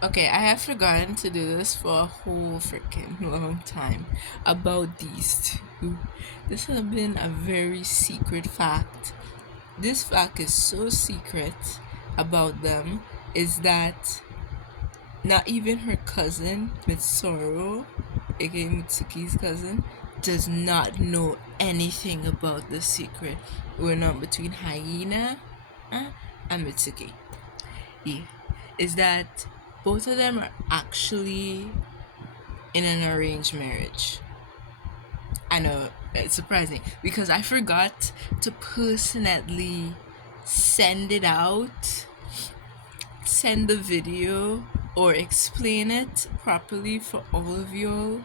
Okay, I have forgotten to do this for a whole freaking long time about these two. This has been a very secret fact. This fact is so secret about them is that not even her cousin, Mitsuru, aka Mitsuki's cousin, does not know anything about the secret going on between Hyena and Mitsuki. Yeah. Is that both of them are actually in an arranged marriage. I know it's surprising because I forgot to personally send it out, send the video, or explain it properly for all of you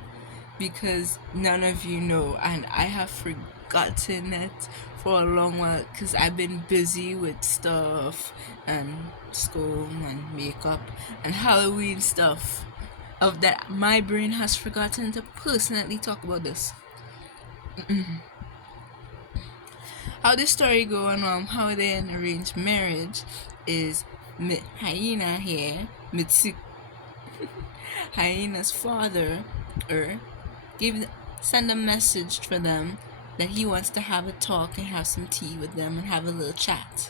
because none of you know, and I have forgotten it for a long while because I've been busy with stuff and school and makeup and Halloween stuff. Of that, my brain has forgotten to personally talk about this. How this story go on, how they arrange marriage is Hyena here, Mitsu Hyena's father, er, give send a message for them that he wants to have a talk and have some tea with them and have a little chat.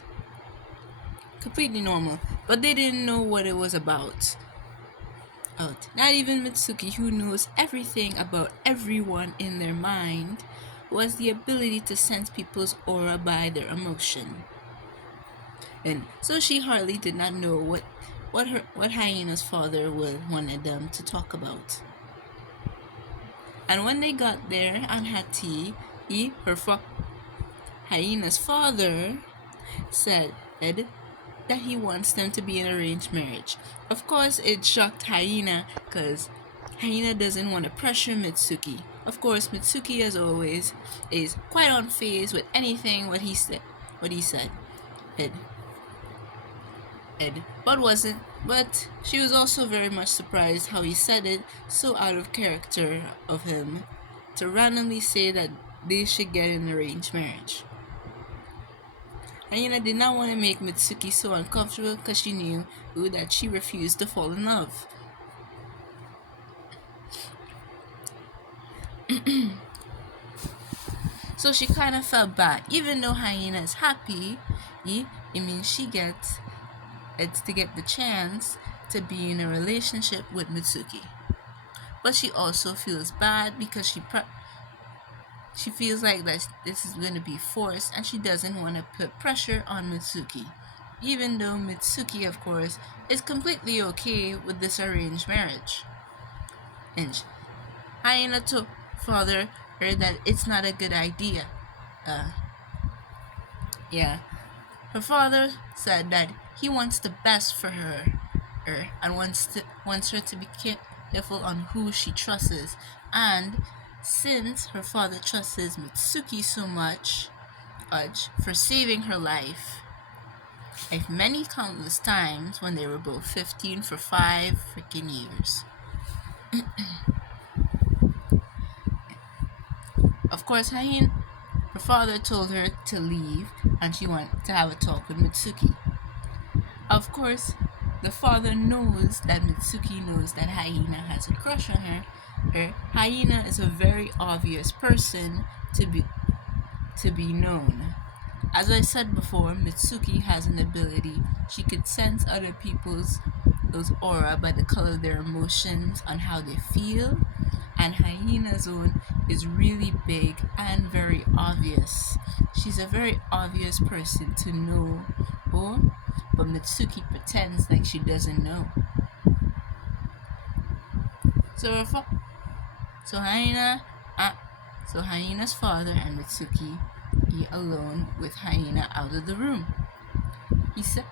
Completely normal, but they didn't know what it was about. Not even Mitsuki, who knows everything about everyone in their mind, who has the ability to sense people's aura by their emotion. And so she hardly did not know what Hyena's father wanted them to talk about. And when they got there and had tea, Hyena's father said that he wants them to be in arranged marriage. Of course, it shocked Hyena because Hyena doesn't want to pressure Mitsuki. Of course, Mitsuki, as always, is quite unfazed with anything what he said. Ed, but she was also very much surprised how he said it, so out of character of him to randomly say that they should get an arranged marriage. Hyena did not want to make Mitsuki so uncomfortable because she knew that she refused to fall in love. So she kind of felt bad. Even though Hyena is happy, it means she gets to get the chance to be in a relationship with Mitsuki. But she also feels bad because she feels like that this is going to be forced and she doesn't want to put pressure on Mitsuki. Even though Mitsuki, of course, is completely okay with this arranged marriage. And Hyena told father her that it's not a good idea. Yeah. Her father said that he wants the best for her and wants her to be careful on who she trusts. And since her father trusts Mitsuki so much, for saving her life, like many countless times when they were both 15 for 5 freaking years. Of course, her father told her to leave and she wanted to have a talk with Mitsuki. Of course, the father knows that Mitsuki knows that Hyena has a crush on her. Hyena is a very obvious person to be known. As I said before, Mitsuki has an ability. She could sense other people's aura by the color of their emotions on how they feel. And Hyena's own is really big and very obvious. She's a very obvious person to know, but Mitsuki pretends like she doesn't know. So, so Hyena's father and Mitsuki alone with Hyena out of the room. He said,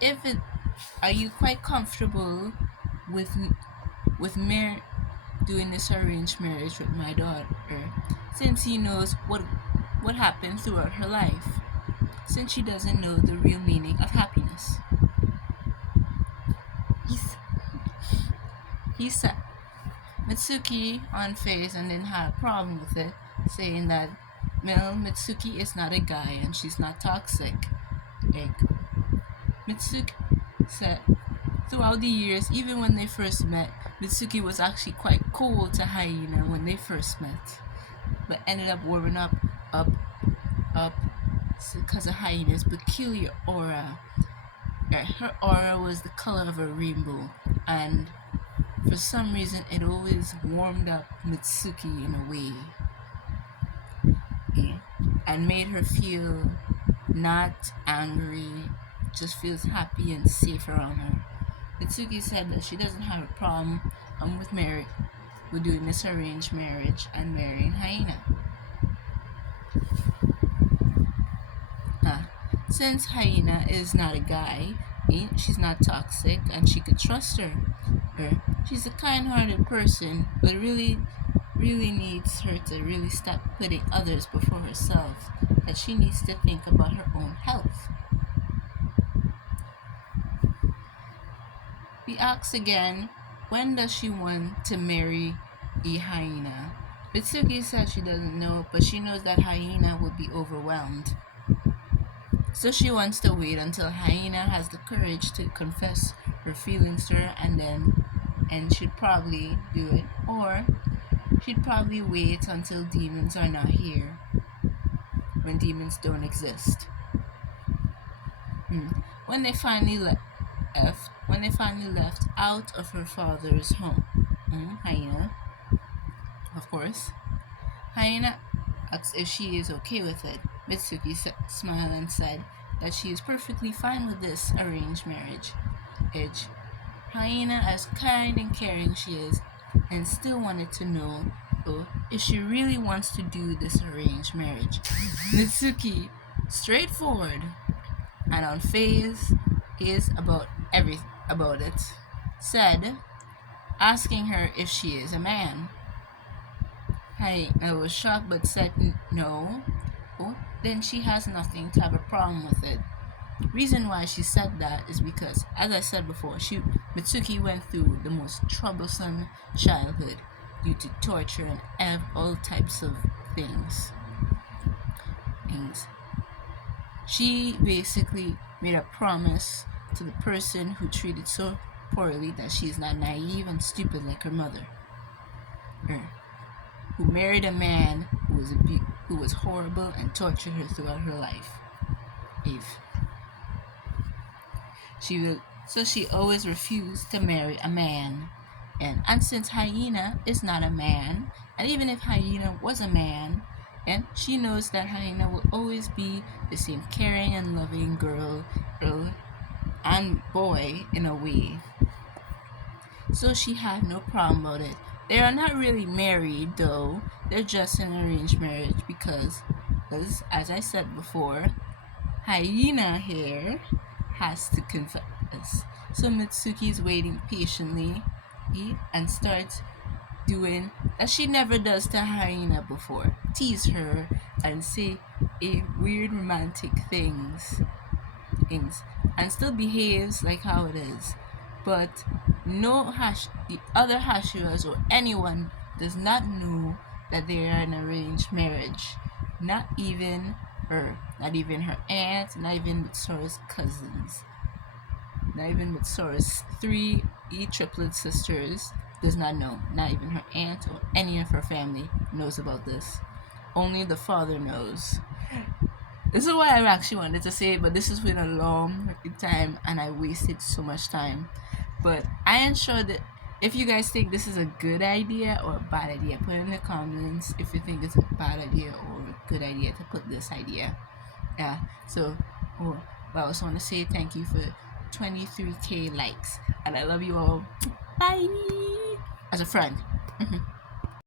"If it, are you quite comfortable with doing this arranged marriage with my daughter, since he knows what happened throughout her life, since she doesn't know the real meaning of happiness?" He said, Mitsuki on face and didn't have a problem with it, saying that Mitsuki is not a guy and she's not toxic. Like, Mitsuki throughout the years, even when they first met, Mitsuki was actually quite cold to Hyena when they first met, but ended up warming up, up, because of Hyena's peculiar aura. Her aura was the color of a rainbow, and for some reason, it always warmed up Mitsuki in a way, yeah, and made her feel not angry, just feels happy and safe around her. Mitsuki said that she doesn't have a problem with doing this arranged marriage and marrying Hyena. Huh. Since Hyena is not a guy, she's not toxic, and she could trust her. She's a kind-hearted person, but really needs her to really stop putting others before herself. That she needs to think about her own health. We ask again, when does she want to marry a Hyena? Mitsuki says she doesn't know, but she knows that Hyena would be overwhelmed. So she wants to wait until Hyena has the courage to confess her feelings to her, and she'd probably do it. Or she'd probably wait until demons are not here, when demons don't exist. When they finally left out of her father's home, Hyena, of course, Hyena asked if she is okay with it. Mitsuki smiled and said that she is perfectly fine with this arranged marriage. Hyena, as kind and caring she is, and still wanted to know if she really wants to do this arranged marriage. Mitsuki, straightforward and unfazed, is about it, said, asking her if she is a man. I was shocked but said no. Then she has nothing to have a problem with it. Reason why she said that is because, as I said before, Mitsuki went through the most troublesome childhood due to torture and all types of things. She basically made a promise to the person who treated so poorly that she is not naive and stupid like her mother. Who married a man who was horrible and tortured her throughout her life. So she always refused to marry a man. And since Hyena is not a man, and even if Hyena was a man, and she knows that Hyena will always be the same caring and loving girl and boy in a way. So she had no problem about it. They are not really married though, they're just an arranged marriage because as I said before, Hyena here has to confess. So Mitsuki is waiting patiently and starts doing that she never does to Hyena before. Tease her and say weird romantic things and still behaves like how it is. But the other Hashiras or anyone does not know that they are in arranged marriage. Not even her aunt, not even Mitsuru's cousins, not even Mitsuru's three triplet sisters does not know. Not even her aunt or any of her family knows about this. Only the father knows. This is why I actually wanted to say it, but this has been a long time and I wasted so much time. But I am sure that if you guys think this is a good idea or a bad idea, put in the comments if you think it's a bad idea or a good idea to put this idea. Yeah, so I also want to say thank you for 23k likes. And I love you all. Bye! As a friend.